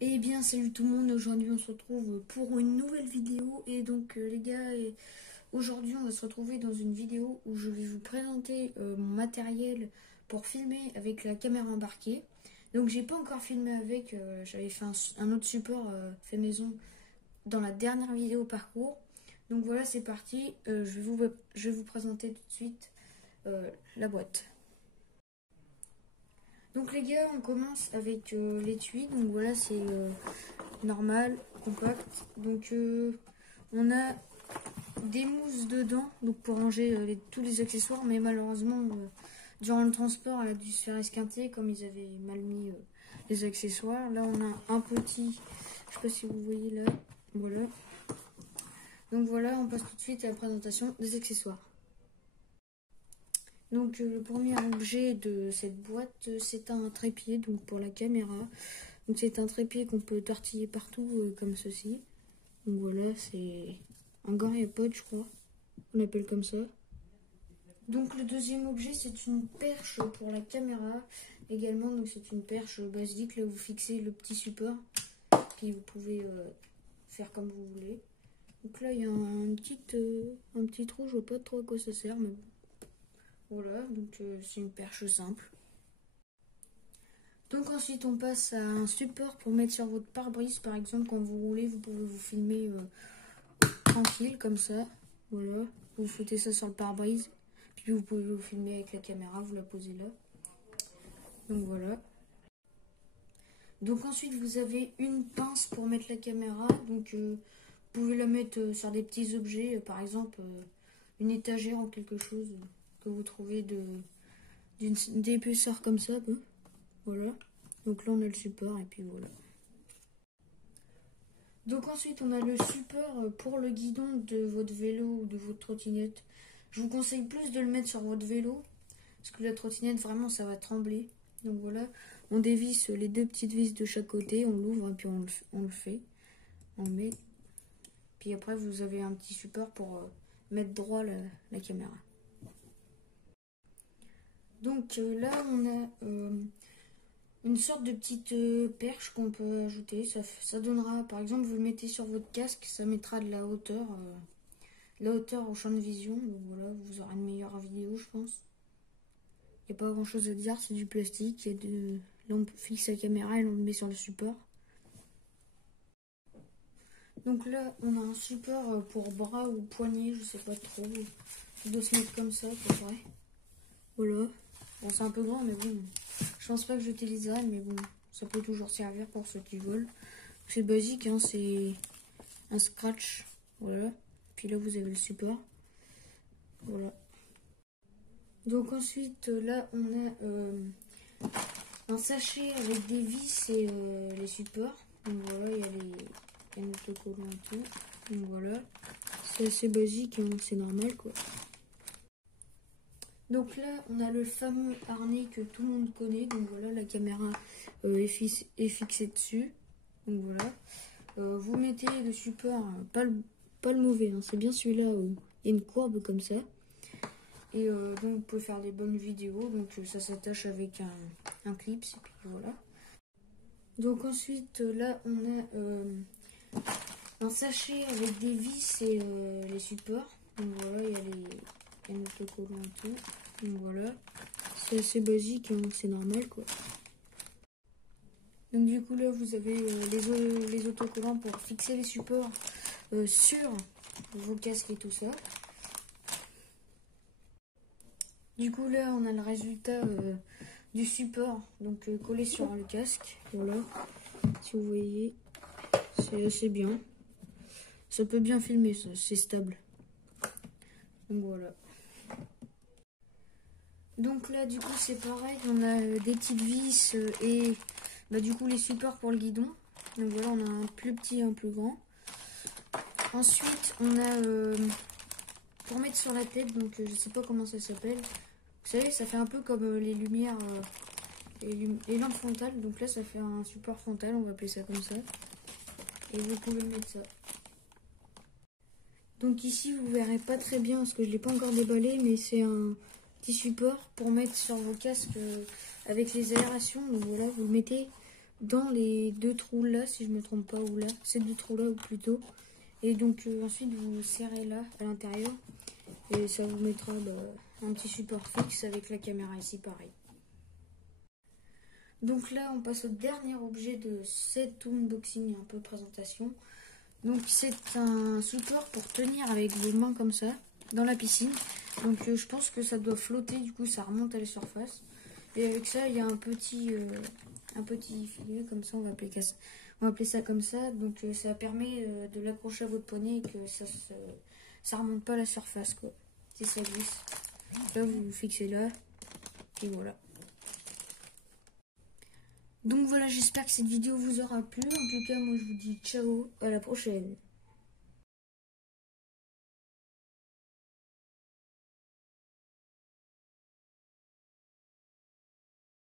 Eh bien salut tout le monde, aujourd'hui on se retrouve pour une nouvelle vidéo et donc les gars, aujourd'hui on va se retrouver dans une vidéo où je vais vous présenter mon matériel pour filmer avec la caméra embarquée. Donc j'ai pas encore filmé avec, j'avais fait un autre support fait maison dans la dernière vidéo parcours. Donc voilà, c'est parti, je vais vous présenter tout de suite la boîte. Donc les gars, on commence avec l'étui. Donc voilà, c'est normal, compact. Donc on a des mousses dedans, donc pour ranger tous les accessoires. Mais malheureusement, durant le transport, elle a dû se faire esquinter comme ils avaient mal mis les accessoires. Là, on a un petit, je sais pas si vous voyez là, voilà. Donc voilà, on passe tout de suite à la présentation des accessoires. Donc le premier objet de cette boîte, c'est un trépied donc pour la caméra. Donc c'est un trépied qu'on peut tortiller partout comme ceci. Donc voilà, c'est un gorillapod, je crois. On l'appelle comme ça. Donc le deuxième objet, c'est une perche pour la caméra également. Donc c'est une perche basique. Là vous fixez le petit support, puis vous pouvez faire comme vous voulez. Donc là il y a un petit trou, je vois pas trop à quoi ça sert, mais bon. Voilà, donc c'est une perche simple. Donc ensuite on passe à un support pour mettre sur votre pare-brise. Par exemple, quand vous roulez, vous pouvez vous filmer tranquille comme ça. Voilà, vous foutez ça sur le pare-brise. Puis vous pouvez vous filmer avec la caméra, vous la posez là. Donc voilà. Donc ensuite vous avez une pince pour mettre la caméra. Donc vous pouvez la mettre sur des petits objets, par exemple une étagère ou quelque chose que vous trouvez d'une épaisseur comme ça. Voilà. Donc là on a le support et puis voilà. Donc ensuite on a le support pour le guidon de votre vélo ou de votre trottinette. Je vous conseille plus de le mettre sur votre vélo parce que la trottinette vraiment ça va trembler. Donc voilà, on dévisse les deux petites vis de chaque côté, on l'ouvre et puis on le fait. On le met. Puis après vous avez un petit support pour mettre droit la caméra. Donc là on a une sorte de petite perche qu'on peut ajouter. Ça donnera, par exemple, vous le mettez sur votre casque, ça mettra de la hauteur au champ de vision. Donc voilà, vous aurez une meilleure vidéo, je pense. Il n'y a pas grand chose à dire, c'est du plastique. Là, on fixe la caméra et on le met sur le support. Donc là, on a un support pour bras ou poignet, je sais pas trop. Il doit se mettre comme ça, à peu près. Voilà. Bon, c'est un peu grand, mais bon. Je pense pas que j'utiliserai, mais bon, ça peut toujours servir pour ceux qui veulent. C'est basique, hein, c'est un scratch. Voilà. Puis là, vous avez le support. Voilà. Donc ensuite, là, on a un sachet avec des vis et les supports. Donc voilà, il y a les autocollants et tout. Donc voilà. C'est assez basique, hein, c'est normal, quoi. Donc là, on a le fameux harnais que tout le monde connaît. Donc voilà, la caméra est fixée dessus. Donc voilà. Vous mettez le support, pas le mauvais, hein, c'est bien celui-là où il y a une courbe comme ça. Et donc vous pouvez faire des bonnes vidéos. Donc ça s'attache avec un clip. Et puis voilà. Donc ensuite, là, on a un sachet avec des vis et les supports. Donc voilà, il y a les autocollants et tout. Donc voilà, c'est assez basique, hein, c'est normal quoi. Donc du coup là vous avez les autocollants pour fixer les supports sur vos casques et tout ça. Du coup là on a le résultat du support donc collé sur le casque. Voilà, si vous voyez, c'est assez bien. Ça peut bien filmer, c'est stable. Donc voilà. Donc là du coup c'est pareil, on a des petites vis et du coup les supports pour le guidon. Donc voilà, on a un plus petit et un plus grand. Ensuite on a pour mettre sur la tête, donc je sais pas comment ça s'appelle. Vous savez, ça fait un peu comme les lumières, les lampes frontales. Donc là ça fait un support frontal, on va appeler ça comme ça. Et vous pouvez mettre ça. Donc ici vous verrez pas très bien parce que je l'ai pas encore déballé, mais c'est un petit support pour mettre sur vos casques avec les aérations. Donc voilà, vous le mettez dans les deux trous là, si je me trompe pas, ou là, ces deux trous là ou plutôt. Et donc ensuite vous serrez là à l'intérieur et ça vous mettra un petit support fixe avec la caméra ici pareil. Donc là on passe au dernier objet de cet unboxing, un peu présentation. Donc c'est un support pour tenir avec vos mains comme ça dans la piscine. Donc je pense que ça doit flotter, du coup ça remonte à la surface. Et avec ça il y a un petit filet comme ça, on va appeler ça comme ça. Donc ça permet de l'accrocher à votre poignet et que ça remonte pas à la surface quoi. Si ça glisse. Là vous le fixez là. Et voilà. Donc voilà, j'espère que cette vidéo vous aura plu. En tout cas, moi je vous dis ciao, à la prochaine.